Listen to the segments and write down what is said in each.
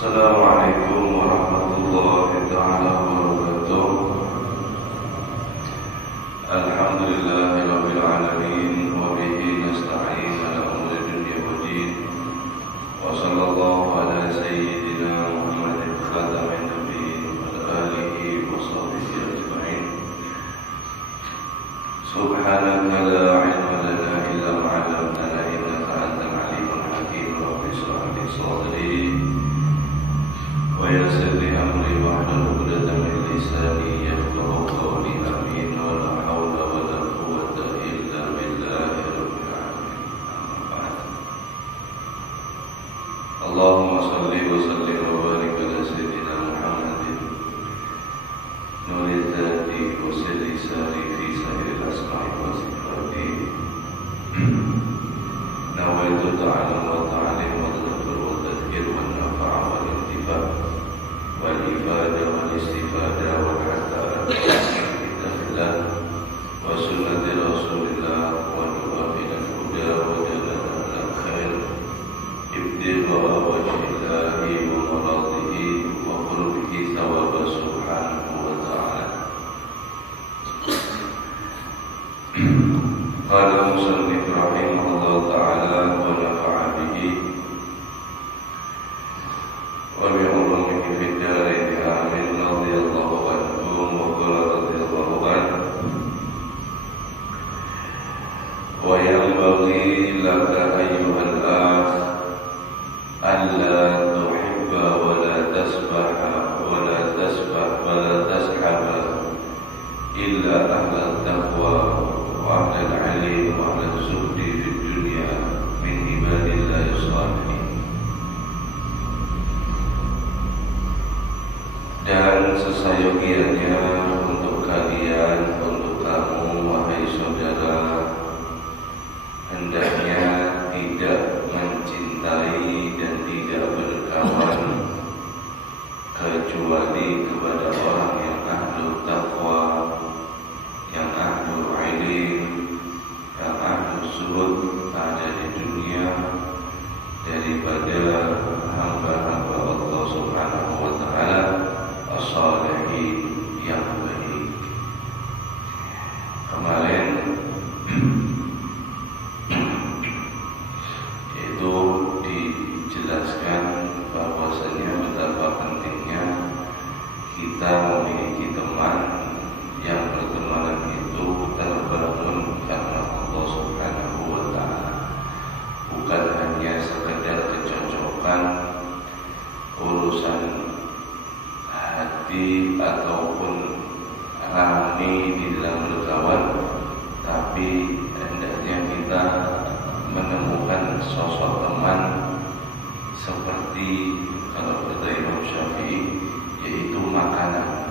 Assalamualaikum warahmatullahi ta'ala wabarakatuh. Alhamdulillahirabbil alamin wa bihi nasta'in ala umuri dunya waddin. Wa sallallahu ala sayyidina Muhammadin khatamin nabiyyin wa ala alihi wa sahbihi ajma'in. Subhanaka la ilma lana illa ma 'allamtana innaka antal alimul hakim. Rabbi shrah li sadri wa yassir li amri wahlul 'uqdatam min lisani yafqahu qawli. Amin. Wa la haula wa la quwwata illa billahi rabbil alamin. Allahumma shalli wa sallim wa barik ala sayyidina Muhammadin nuril dzati wa sirri sari fi sahil asma'i wa sifati. Nawaitu ta'ala wa ta'alim wa tadabur wa tadhkir wa nafa'a wa intifa' wal ifadah wal istifada wal hatta kitabillah wa sunnati rasulillah wa du'a minal huda wa jalana al khair ibtigha wajhillahi wa maradihi wa qurbihi thawaba subhanahu wa ta'ala. Qala musannif rahimahullah ta'ala wa nafa'a bihi wa bi'ulumihi fid darain. Amin. Radhiyallahu anhum wa qala radhiyallahu anhu. Wa yanbaghi laka ayyuhal akh alla tuhibba wa la tasbaha wa la tasbah wa la tashaba illa ahla taqwa wa ahla al-'ilm wa ahla az-zuhdi fid dunya min ibadillahi shalihin. Dan sesayogianya untuk kalian, untuk kamu wahai saudara, hendaknya tidak mencintai dan tidak berkawan kecuali kepada orang yang ahlu taqwa, yang ahlu ilm, yang ahlu zuhud ada di dunia daripada hamba-hamba Allah Subhanahu wa ta'ala as-salihin yang baik. Kemarin itu dijelaskan bahwasanya betapa pentingnya kita memiliki teman yang pertemanan itu terbangun karena Allah Subhanahu wa ta'ala, bukan hanya sekedar kecocokan urusan hati ataupun rami di dalam berkawan, tapi hendaknya kita menemukan sosok teman seperti kalau kata Imam Syafi'i, yaitu makanan.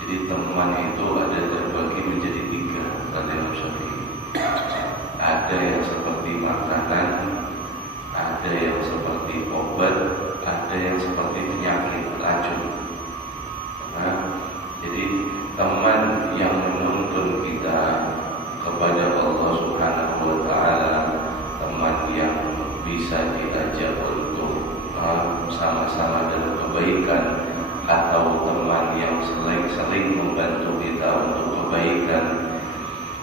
Jadi teman itu ada terbagi menjadi tiga, kata Imam Syafi'i. Ada yang seperti makanan, ada yang seperti obat, ada yang seperti penyakit, racun. Nah, jadi teman yang menuntun kita kepada Allah Subhanahu wa ta'ala, teman yang bisa diajak untuk sama-sama dalam kebaikan, atau teman yang sering membantu kita untuk kebaikan,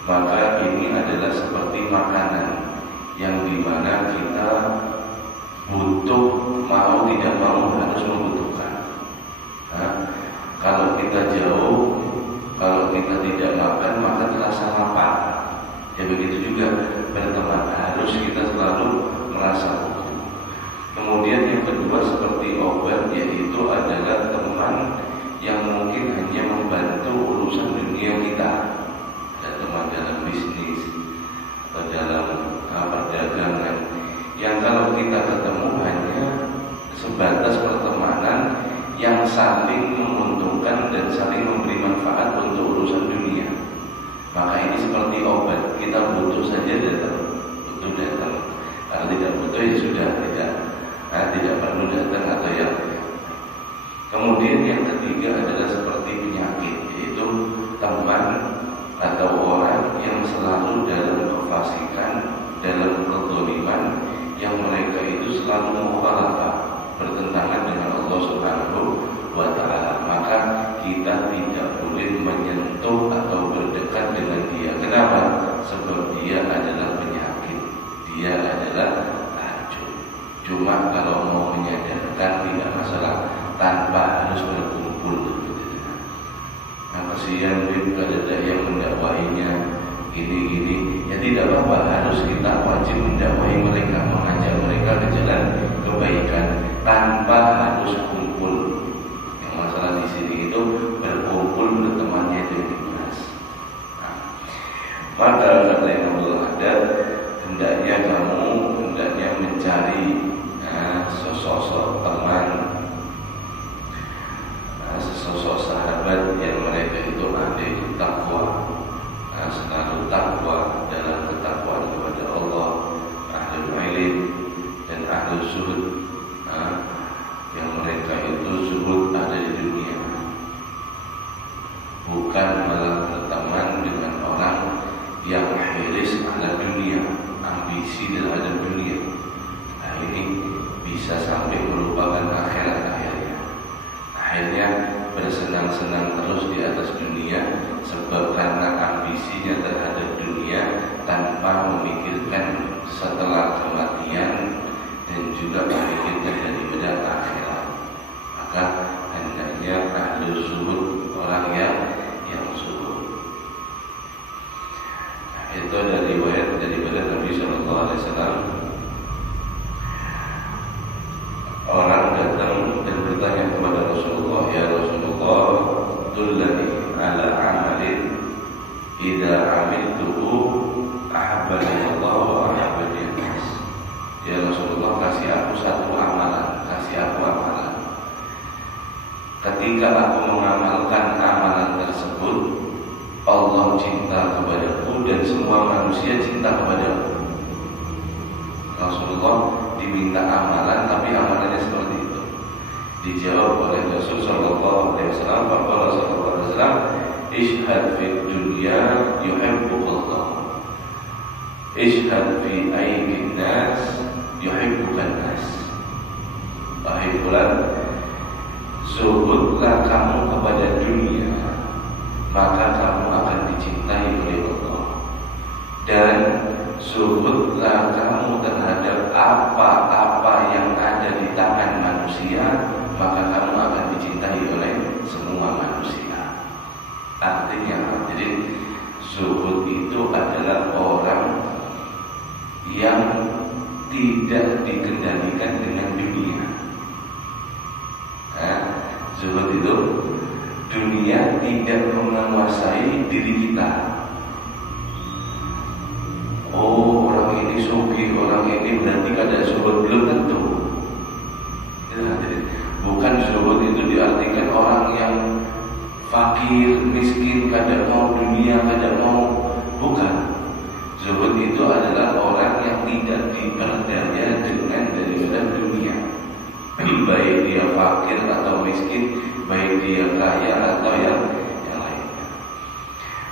maka ini adalah seperti makanan yang dimana kita butuh, mau tidak mau harus membutuhkan. Nah, kalau kita jauh, kalau kita tidak makan, maka terasa lapar. Ya begitu juga berteman, harus kita selalu merasa butuh. Kemudian yang kedua seperti obat, yaitu adalah teman yang mungkin hanya membantu urusan dunia kita. Ada teman dalam bisnis atau dalam perdagangan yang kalau kita ketemu hanya sebatas pertemanan yang saling menguntungkan dan saling memberi manfaat untuk urusan dunia. Maka ini seperti obat, kita butuh saja datang, butuh datang. Kalau tidak butuh ya sudah, tidak perlu datang atau yang. Kemudian yang ketiga adalah seperti penyakit, yaitu teman atau orang yang selalu dalam kefasikan, dalam kezaliman, yang mereka itu selalu mukhalafah, bertentangan kesian ada yang mendakwainya gini-gini, ya tidak apa-apa, harus kita wajib mendakwai mereka, mengajak mereka ke jalan kebaikan tanpa harus kumpul. Yang masalah di sini itu berkumpul bertemannya itu yang dibahas. Maka kata Imam Al-Haddad, hendaknya mencari sosok teman, sesosok sahabat yang mereka itu ahli takwa, selalu takwa dalam ketakwaan kepada Allah, ahli ilm dan ahli zuhud, yang mereka itu zuhud ada di dunia, bukan malah berteman dengan orang yang hiris ala dunia, ambisi terhadap dunia. Nah ini bisa sampai melupakan akhirat akhirnya bersenang-senang terus di atas dunia, sebab karena ambisinya terhadap dunia tanpa memikirkan setelah kematian dan juga memikirkan daripada akhirat. Maka hendaknya ahli zuhud, orang yang zuhud. Nah, itu dari riwayat daripada Nabi SAW. Orang datang dan bertanya kepada Rasulullah, ya Rasulullah, dullani ala amalin idza amiltuhu ahabbani Allah wa ahabbani nas. Ya Rasulullah, kasih aku satu amalan, ketika aku mengamalkan amalan tersebut, Allah cinta kepadaku dan semua manusia cinta kepadaku. Rasulullah diminta amalan, tapi amalannya seperti itu. Dijawab oleh Rasul sallallahu alaihi wasallam, faqala sallallahu alaihi wasallam, ishhad fid dunya yuhibbukallah, ishhad fi aydin nas yuhibbukan nas. Wahai fulan, zuhudlah kamu kepada dunia, maka kamu akan dicintai oleh Allah. Dan zuhudlah kamu terhadap apa-apa yang ada di tangan manusia, maka kamu akan dicintai oleh semua manusia. Artinya, jadi zuhud itu adalah orang yang tidak dikendalikan dengan dunia. Zuhud itu dunia tidak menguasai diri kita. Oh, orang ini sugih, orang ini berarti kada zuhud, belum tentu. Bukan zuhud itu diartikan orang yang fakir, miskin, kada mau dunia, kada mau. Bukan. Zuhud itu adalah orang yang tidak diperdaya dengan daripada dunia. Baik dia fakir atau miskin, baik dia kaya atau yang lainnya.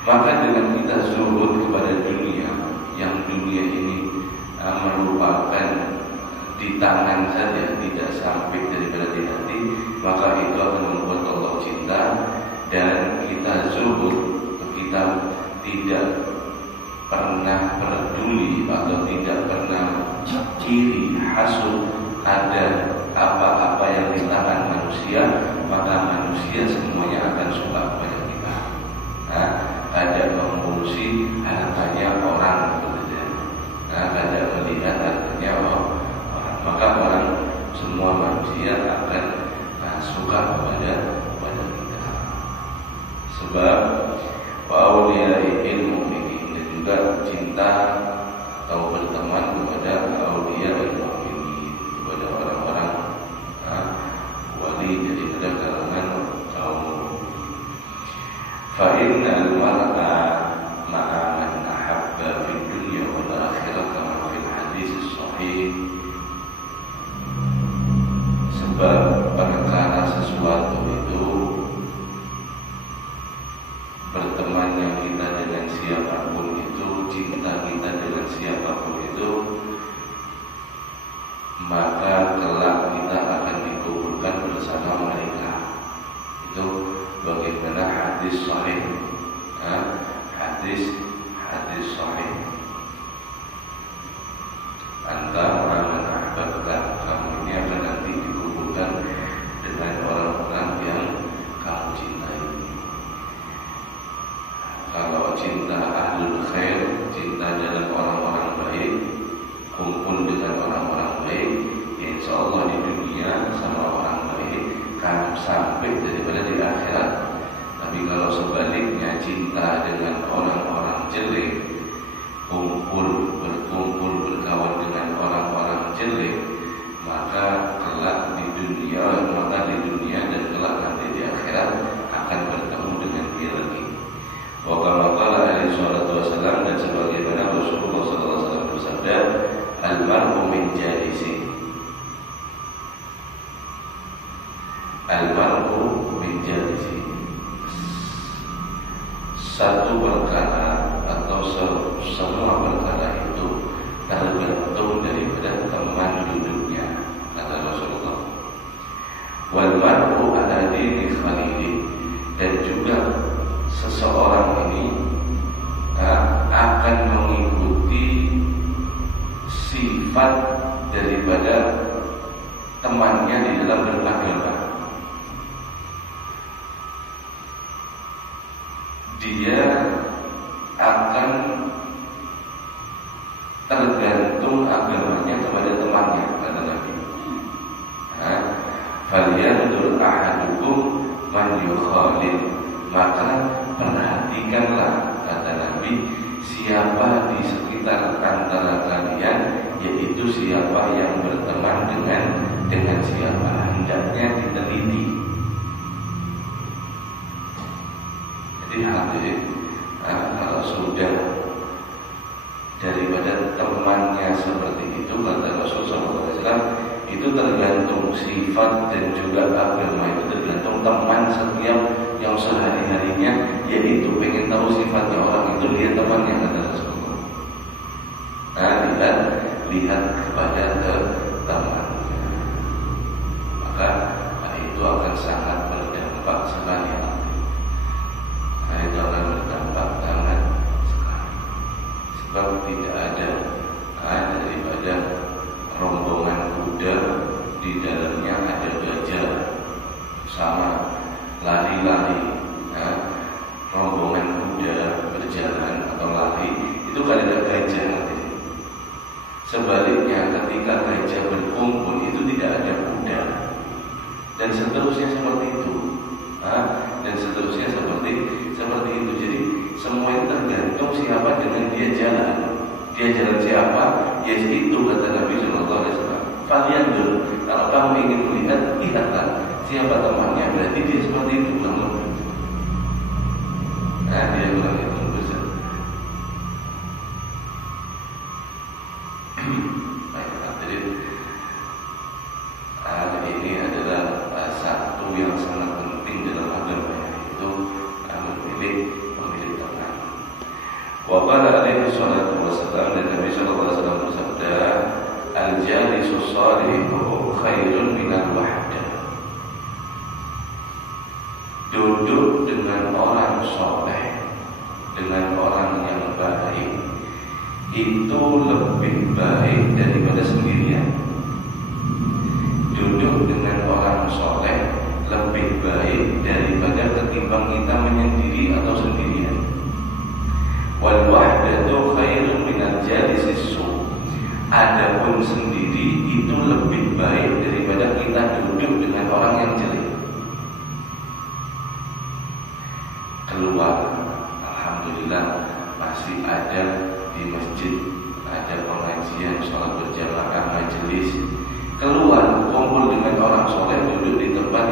Maka dengan kita zuhud kepada dunia, yang dunia ini merupakan di tangan saja, tidak sampai daripada di hati, maka itu akan membuat Allah cinta. Dan kita zuhud, kita tidak pernah peduli atau tidak pernah kiri hasud ada apa-apa yang di tangan manusia, maka manusia semuanya akan suka kepada kita. Ada mengurusi hartanya orang, ada melihat hartanya orang, maka orang semua manusia akan suka kepada kita. Sebab awliyail mu'minin, dan juga cinta atau berteman kepada awliyail mu'minin, kepada orang-orang wali daripada kalangan kaum. Fa innal mar'a ma'a man ahabba fid dunya wal akhirah kama fil hadis sahih. Sebab perkara sesuatu itu, bertemannya kita dengan siapapun itu, cinta kita dengan siapapun itu, maka kelak kita akan dikuburkan bersama mereka. Itu bagaimana hadis sahih, hadis sahih. Antara man ahbabta, kamu ini akan nanti dikuburkan dengan orang-orang yang kamu cintai. satu perkara atau semua perkara itu tergantung daripada teman duduknya, kata Rasulullah. Wal mar'u ala dini khalili, dan juga seseorang ini akan mengikuti sifat daripada temannya di dalam beragama. Dia akan tergantung agamanya kepada temannya, kata Nabi. Falyanzur ahadukum man yukhalil, maka perhatikanlah, kata Nabi, siapa di sekitar antara kalian, yaitu siapa yang berteman dengan siapa, hendaknya diteliti. Jadi hadirin, kalau sudah daripada temannya seperti itu, kata Rasulullah SAW, itu tergantung sifat dan juga agama, itu tergantung teman setiap yang sehari-harinya, yaitu pengen tahu sifatnya orang itu, lihat temannya, kata Rasulullah. Lihat kepada temannya, maka itu akan sangat berdampak sekali. Itu akan berdampak sangat sekali, sebab tidak ada daripada rombongan kuda di dalamnya ada gajah, sama lari-lari. Rombongan kuda berjalan atau lari itu kan ada gajah. Sebaliknya ketika gajah berkumpul itu tidak ada kuda, dan seterusnya seperti itu. Dan seterusnya seperti itu. Jadi semua itu tergantung siapa dengan dia jalan. Dia jalan siapa, ya itu, kata Nabi SAW. Falyanzur, kalau kamu ingin melihat, lihatlah siapa temannya, berarti dia seperti itu kamu. Dia bilang itu besar. Baik, hadirin, ini adalah satu yang sangat penting dalam agama, yaitu memilih teman. Wa qala alaihi salatu wassalam, dan Nabi sallallahu alaihi wasallam bersabda, al-jalisus shalihu khairun minal wahdah. Duduk dengan orang soleh, dengan orang yang baik, itu lebih baik daripada sendirian. Duduk dengan orang soleh lebih baik daripada ketimbang kita menyendiri atau sendirian. Wal wahdatu khairun minal jalisis su'. Adapun sendiri itu lebih baik daripada kita duduk dengan orang yang jelek. Keluar, alhamdulillah masih ada di masjid, ada pengajian, sholat berjamaah, majelis. Keluar, kumpul dengan orang soleh, duduk di tempat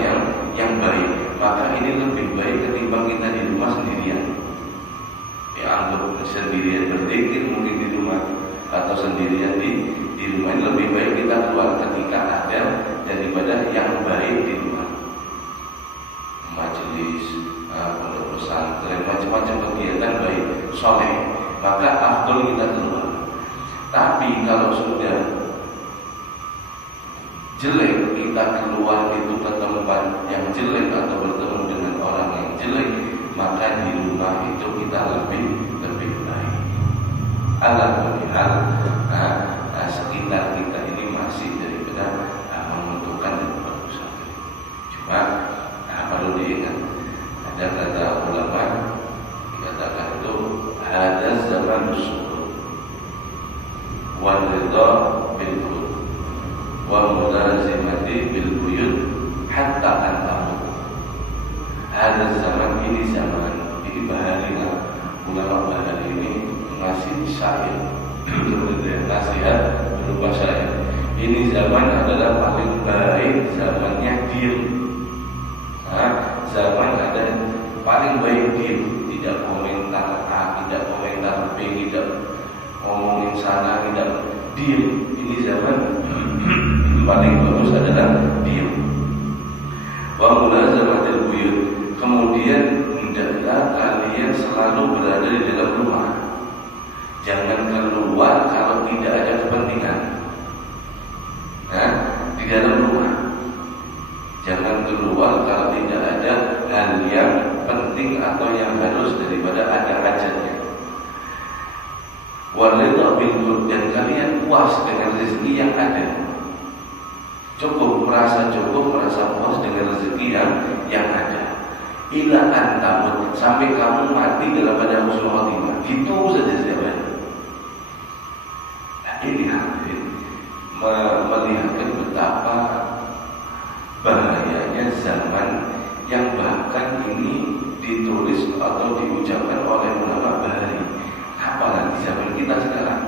yang baik, maka ini lebih baik ketimbang kita di rumah sendirian. Anggap sendirian berzikir mungkin di rumah, atau sendirian di rumah, ini lebih baik kita keluar ketika ada daripada yang baik di rumah. Majelis, pondok pesantren, macam-macam kegiatan baik, soleh, maka afdol kita keluar. Tapi kalau sudah jelek, kita keluar itu ke tempat yang jelek atau bertemu dengan orang yang jelek, maka di rumah itu kita lebih baik. Alhamdulillah, sekitar kita ini masih daripada menentukan dan bagus. Cuma perlu diingat, ada kata ulama dikatakan itu ada zaman syukur, wal ridha bil qulub, wa mulazimati bil buyut hatta antamu. Ada zaman ini, zaman ini baharilah ulama bahari ini ngasih syair, nasihat berupa syair. Ini zaman adalah paling baik zamannya diem. Zaman ada paling baik diem, tidak komentar A, tidak komentar B, tidak ngomongin sana, tidak diem. Ini zaman paling bagus adalah diem. Wa mulazamatil buyut. Kemudian hendaklah kalian selalu berada di dalam rumah. Jangan keluar kalau tidak ada kepentingan. Nah, di dalam rumah. Jangan keluar kalau tidak ada hal yang penting atau yang harus daripada ada hajatnya. Waridha bil, dan kalian puas dengan rezeki yang ada. Cukup, merasa puas dengan rezeki yang ada. Ila antamut, sampai kamu mati dalam pada husnul khotimah. Itu saja jawabannya. Nah, ini hadirin melihatkan betapa bahayanya zaman yang bahkan ini ditulis atau diucapkan oleh ulama bahari, apalagi zaman kita sekarang.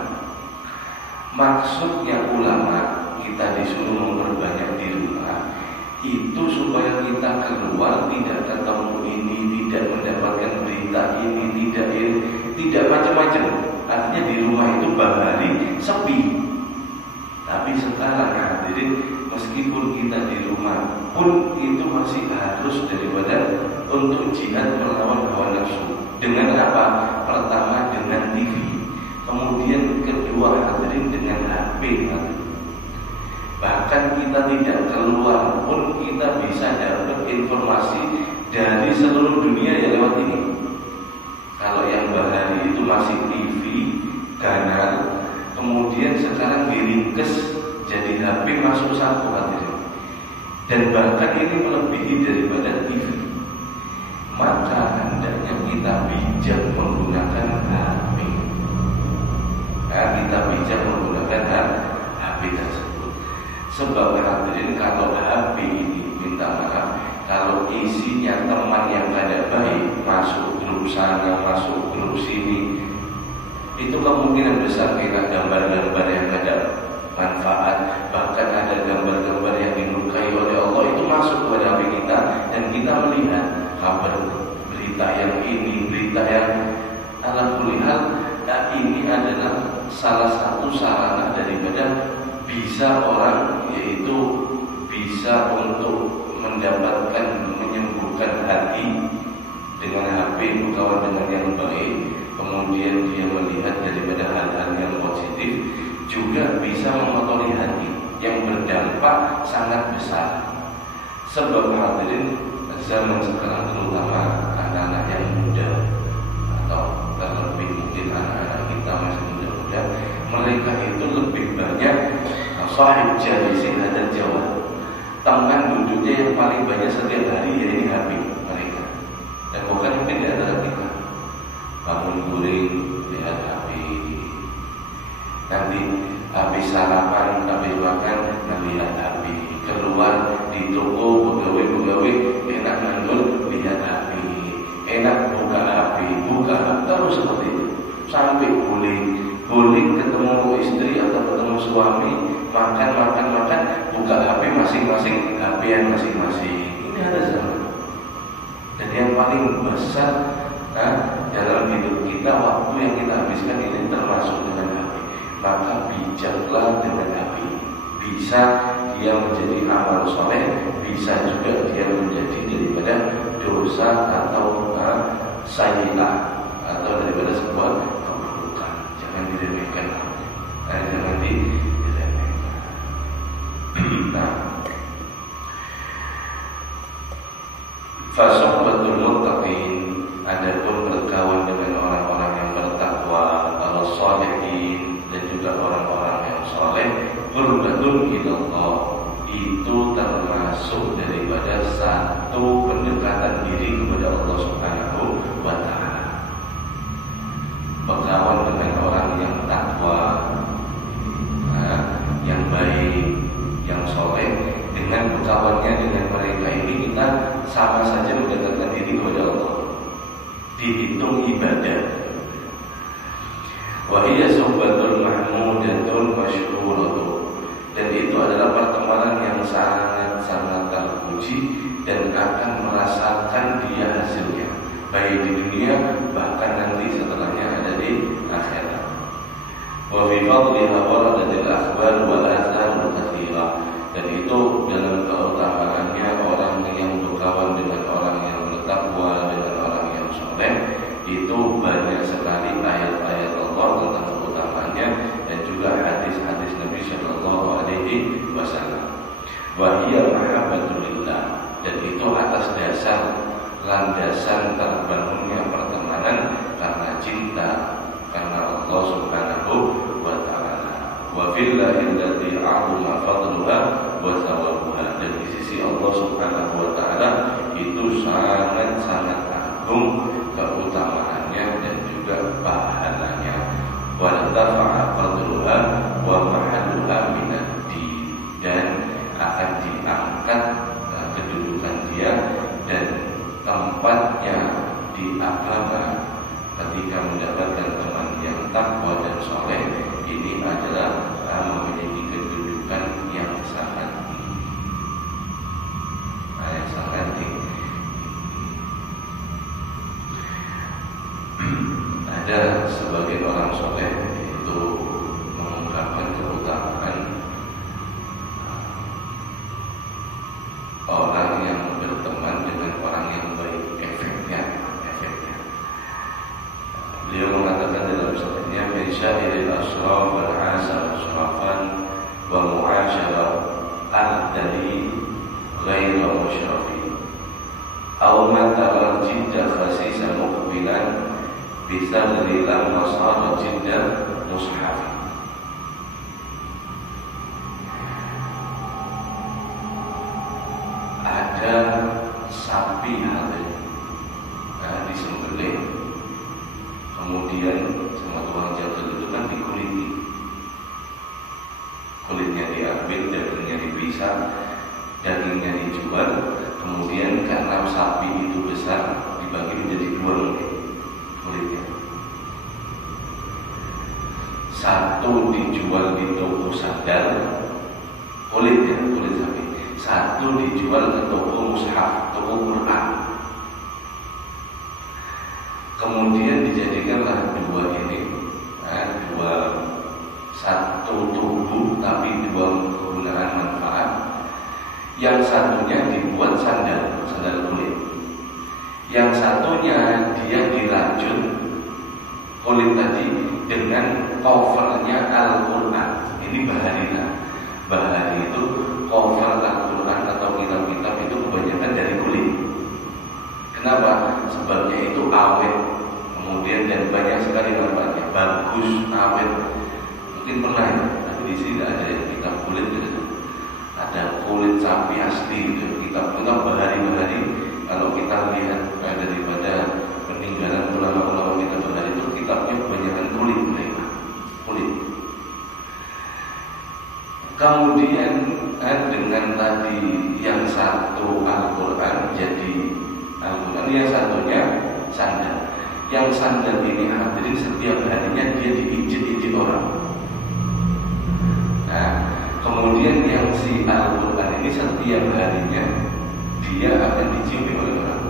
Maksudnya ulama kita disuruh memperbanyak di rumah itu supaya kita keluar tidak ketemu ini, tidak mendapatkan berita ini, tidak macam-macam. Artinya di rumah itu bahari sepi. Tapi sekarang hadirin, meskipun kita di rumah pun itu masih harus daripada untuk jihad melawan hawa nafsu. Dengan apa? Pertama dengan TV, kemudian kedua hadirin dengan HP. Bahkan kita tidak keluar pun kita bisa dapat informasi dari seluruh dunia yang lewat ini. Kalau yang bahari itu masih TV, kanal, kemudian sekarang diringkes jadi HP masuk satu hadirin. Dan bahkan ini melebihi daripada TV. Maka hendaknya kita bijak menggunakan HP. Nah, kita bijak menggunakan HP tersebut. Sebab hadirin, kalau HP ini minta maaf, kalau isinya teman yang kada baik, masuk grup sana, masuk grup sini, itu kemungkinan besar kita gambar-gambar yang ada manfaat, bahkan ada gambar-gambar yang dilukai oleh Allah itu masuk kepada HP kita, dan kita melihat kabar berita yang ini, berita yang ala kulli hal. Ini adalah salah satu sarana daripada bisa orang, yaitu bisa untuk mendapatkan, menyembuhkan hati dengan HP, berkawan dengan yang baik, kemudian dia melihat daripada hal-hal yang positif, juga bisa memotori hati yang berdampak sangat besar. Sebab hadirin, zaman sekarang terutama anak-anak yang muda atau terlebih mungkin anak-anak kita masih muda-muda, mereka itu lebih banyak sahib jalisi hadat Jawa, teman duduknya yang paling banyak setiap hari, ya ini HP mereka. Dan bukan mungkin di antara kita bangun guring lihat HP, nanti habis sarapan, habis makan lihat HP, keluar di toko pegawai enak ngandul lihat HP, enak buka HP terus seperti itu sampai guling ketemu istri atau ketemu suami, makan buka HP masing-masing, HP-an masing-masing. Ini ada zaman. Dan yang paling besar dalam hidup kita, waktu yang kita habiskan ini termasuk dengan HP. Maka bijaklah dengan HP. Bisa dia menjadi amal soleh, bisa juga dia menjadi daripada dosa atau sayyi'ah, atau daripada sebuah keburukan. Jangan diremehkan. Jangan diremehkan. Nah, fasahbatul muttaqin, adapun berkawan dengan orang-orang yang bertakwa, al-shalihin, dan juga orang-orang yang saleh, qurbatun ilallah, itu termasuk daripada satu pendekatan diri kepada Allah Subhanahu wa ta'ala. Berkawan dengan orang yang takwa, yang baik, yang soleh, dengan berkawannya dengan mereka ini kita sama saja mendekatkan diri kepada Allah, dihitung ibadah. Wa hiya suhbatul mahmudatun masyhuratu, dan itu adalah pertemanan yang sangat-sangat terpuji dan akan merasakan dia hasilnya baik di dunia, bahkan nanti setelahnya ada di akhirat. Wa fi fadliha waradatil akhbar wal athar katsira, dan itu dalam keutamaannya orang yang berkawan dengan orang yang bertakwa, dengan orang yang saleh, itu landasan terbangunnya pertemanan karena cinta, karena Allah Subhanahu wa Ta'ala. Wa fillahi allati 'azama fadluha wa thawabuha. Dan di sisi Allah Subhanahu wa Ta'ala itu sangat-sangat agung keutamaannya dan juga pahalanya. Wa tafa'a fadluha wa mahalluha minad-din. Dan akan diangkat kedudukan dia dan tempatnya di agama ketika mendapatkan teman yang takwa dan soleh. Ini adalah memiliki kedudukan yang sangat tinggi, yang sangat tinggi. Ada sebagian orang soleh itu mengungkapkan keutamaan orang yang berteman dengan orang yang baik. Efeknya beliau mengatakan dalam syairnya, "Bisya'iril asraf wal 'asar asrafan wa mu'asyara ahdali ghaira musyrafi aw matara jidda khasisa muqbilan bisagri lam masara jidda mushafi." Ada sapi hadir disembelih, kemudian sama tukang jadul itu kan dikuliti, kulitnya diambil, dagingnya dipisah, dagingnya dijual. Kemudian karena sapi itu besar, dibagi menjadi dua kulitnya. Satu dijual di toko sandal, kulitnya, kulit sapi. Satu dijual ke toko mushaf, toko Quran. Kemudian dijadikanlah dua ini, dua, satu tubuh tapi dua kegunaan manfaat. Yang satunya dibuat sandal kulit. Yang satunya dia dirajut kulit tadi dengan covernya Al-Quran. Ini Baharina. Bahari itu cover Al-Quran atau kitab-kitab itu kebanyakan dari kulit. Kenapa? Sebabnya itu awet, kemudian dan banyak sekali manfaatnya. Bagus, awet. Mungkin pernah ya, tapi di sini ada kitab kulit gitu. Ada kulit sapi asli gitu. Kitab-kitab bahari-bahari. Kalau kita lihat daripada peninggalan ulama-ulama kita bahari itu, kitabnya kebanyakan kulit. Kemudian dengan tadi yang satu Al-Quran jadi Al-Quran, yang satunya sandal. Yang sandal ini hadirin setiap harinya dia diinjek-injek orang. Nah, kemudian yang si Al-Quran ini setiap harinya dia akan dicium oleh orang.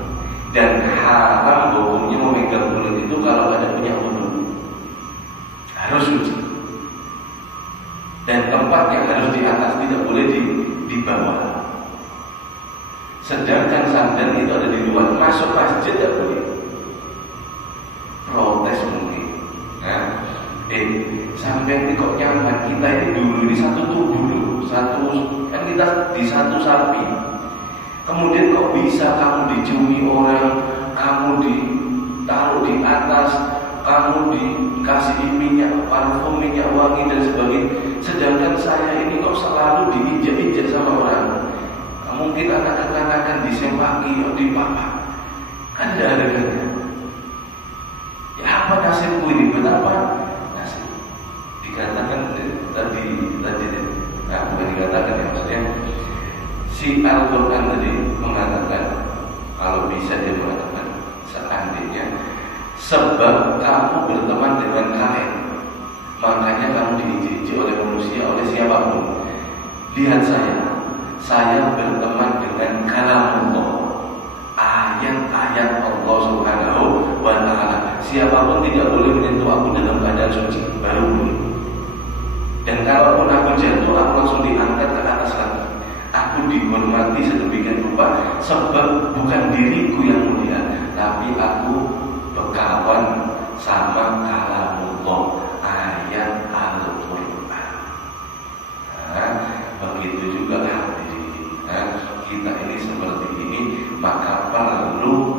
Dan haram hukumnya memegang kulit itu kalau ada punya wudu, harus suci. Dan tempat yang harus di atas, tidak boleh di bawah. Sedangkan sandal itu ada di luar, masuk masjid tidak boleh. Protes mungkin. Nah, sampai ini kok nyaman, kita ini dulu ini satu tubuh dulu, kan kita di satu sapi. Kemudian kok bisa kamu diciumi orang, kamu ditaruh di atas, kamu dikasih minyak parfum, minyak wangi dan sebagainya. Sedangkan saya ini kok selalu diinjak-injak sama orang. Mungkin anak-anak disempaki, dipapa. Kan tidak ada harganya. Ya apa nasibku ini? Betapa nasib? Dikatakan tadi, bukan dikatakan ya, maksudnya si Al-Quran tadi mengatakan, kalau bisa dia mengatakan seandainya sebab kamu berteman dengan kain, makanya kamu diinjak-injak oleh manusia, oleh siapapun. Lihat saya berteman dengan kalamullah, ayat-ayat Allah Subhanahu wa Ta'ala. Siapapun tidak boleh menyentuh aku dalam keadaan suci, baru boleh. Dan kalaupun aku jatuh, aku langsung diangkat ke atas lagi. Aku dihormati sedemikian rupa, sebab bukan diriku yang mulia, tapi aku berkawan sama kalamullah, ayat Al-Quran. Begitu juga hadirin. Kita ini seperti ini, maka perlu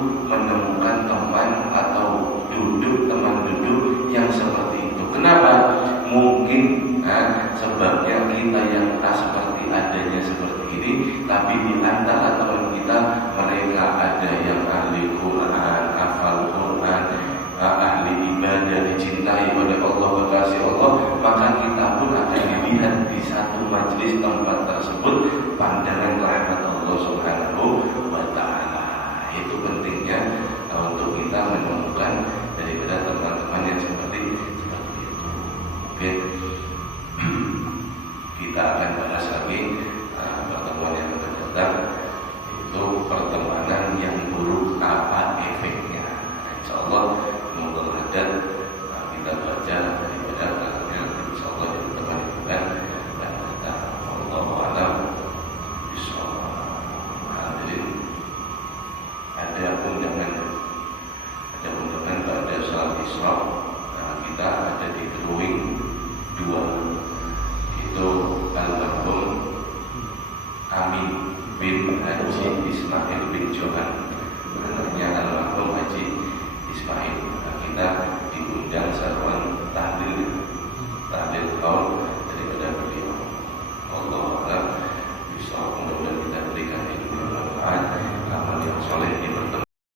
Ismail